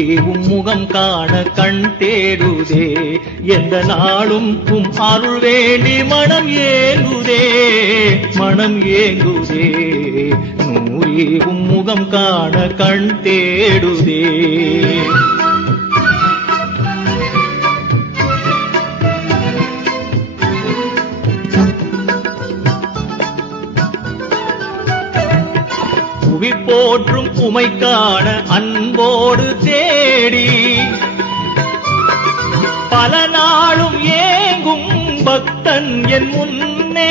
நூறி முகம் காண கண் தேடுதே எந்த நாளும் அருள் வேண்டி மனம் ஏங்குதே மனம் ஏங்குதே நூறி முகம் காண கண் தேடுதே புவி போற்றும் உமைக்கான அன்போடு தேடி பல நாளும் ஏங்கும் பக்தன் என் முன்னே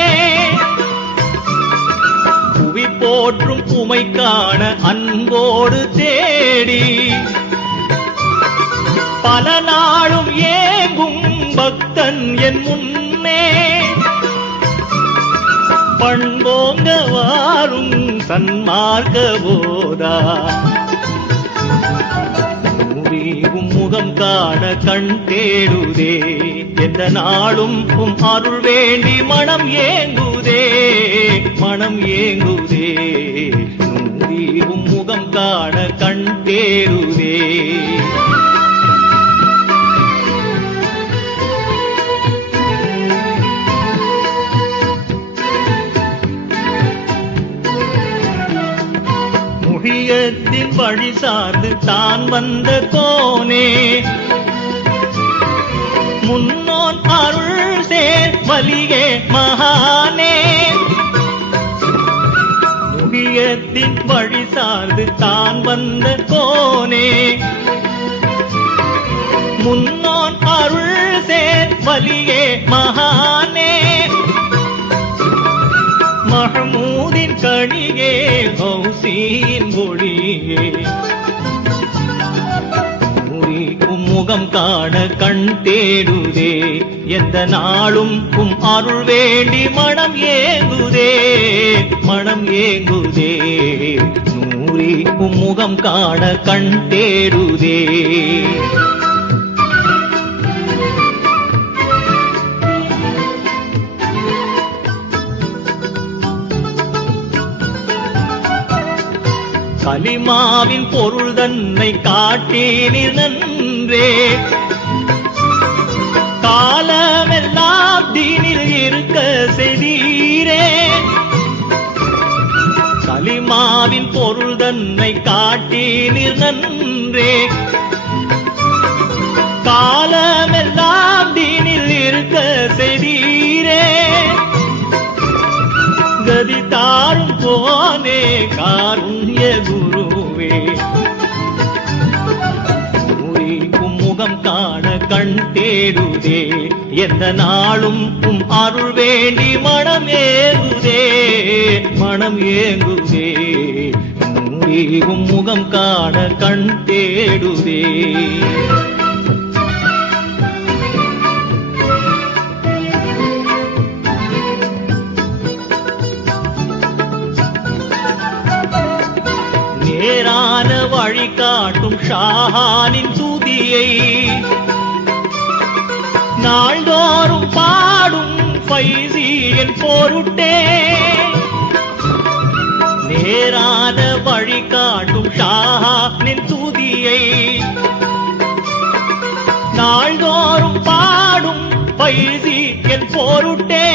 புவி போற்றும் உமைக்கான அன்போடு தேடி பல நாளும் ஏங்கும் பக்தன் என் முன்னே பண்போங்க வாரும் சன்மார்க்க போதா நூறி முகம் காண கண் தேடுதே எந்த நாளும் அருள் வேண்டி மனம் ஏங்குதே மனம் ஏங்குதே நூறி முகம் காண கண் தேடுதே முகியத்தின் வழி சார்ந்து தான் வந்த கோனே முன்னோன் அருள் சேர் வலியே மகானே முகியத்தின் வழி சார்ந்து தான் வந்த கோனே முன்னோன் அருள் சேர் வலியே மகானே மஹமூதின் கணியே கௌசியின் மொழியே நூறி முகம் காண கண் தேடுதே எந்த நாளும் அருள் வேண்டி மனம் ஏங்குதே மனம் ஏங்குதே நூறி முகம் காண கண் தேடுதே கலிமாவின் பொருள் தன்னை காட்டீனில் நன்றே காலமெல்லாம் தீனில் இருக்க செய்தீரே கலிமாவின் பொருள் தன்னை காட்டீனில் நன்றே காலமெல்லாம் தீனில் இருக்க செய்தீரே கதி தாரும் போனே காருண்ய குருவே நூறி முகம் காண கண் தேடுதே எந்த நாளும் அருள் வேண்டி மனம் ஏங்குதே மனம் ஏங்குதே நூறி முகம் காண கண் தேடுதே நேரான வழி காட்டும் ஷாஹானின் துதியை நாள்தோறும் பாடும் ஃபைசியின் பொருட்டே நேரான வழி காட்டும் ஷாஹானின் துதியை நாள்தோறும் பாடும் ஃபைசியின் பொருட்டே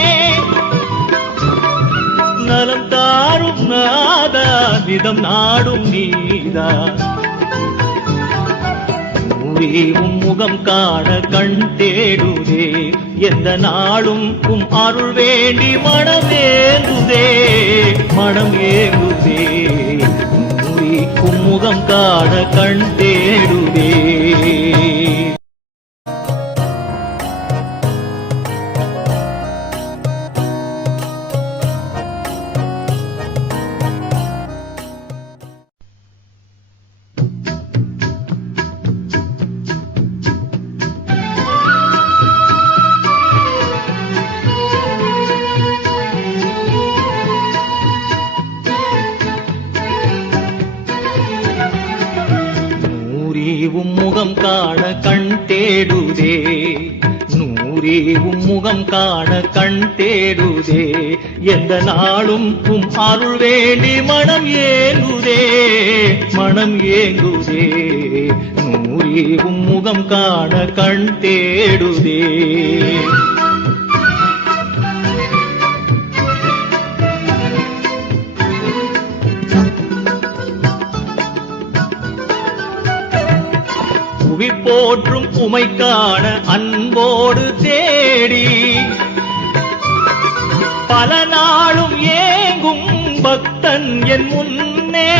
நலம் தாரும் நாதா நிதம் நாடும் நீதா நூறி முகம் காண கண் தேடுதே எந்த நாளும் அருள் வேண்டி மனம் ஏங்குதே மனம் ஏங்குதே நூறி முகம் காண கண் தேடுதே முகம் காண கண் தேடுதே நூறி முகம் காண கண் தேடுதே எந்த நாளும் அருள் வேண்டி மனம் ஏங்குதே மனம் ஏங்குதே நூறேவும் முகம் காண கண் தேடுதே. புவி போற்றும் உமை காண அன்போடு தேடி பல நாளும் ஏங்கும் பக்தன் என் முன்னே.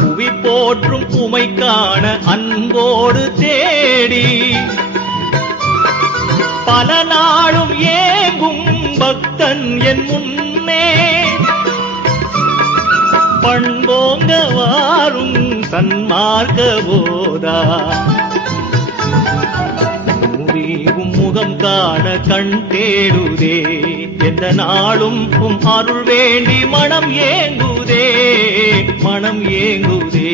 புவி போற்றும் உமை காண அன்போடு தேடி பல நாளும் ஏங்கும் பக்தன் என் முன்னே. பண்போங்க வாரும் சன்மார்க்க போதா நூறேவும் முகம் காண கண் தேடுதே. எந்த நாளும் அருள் வேண்டி மனம் ஏங்குதே, மனம் ஏங்குதே.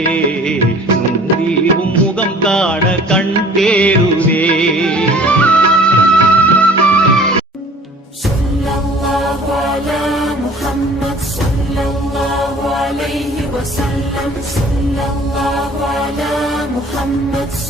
நூறேவும் முகம் காண கண் தேடுதே. ஸல்லல்லாஹு அலா முஹம்மத் ஸல்லல்லாஹு அலைஹி வஸல்லம். ஸல்லல்லாஹு அலா முஹம்மத்.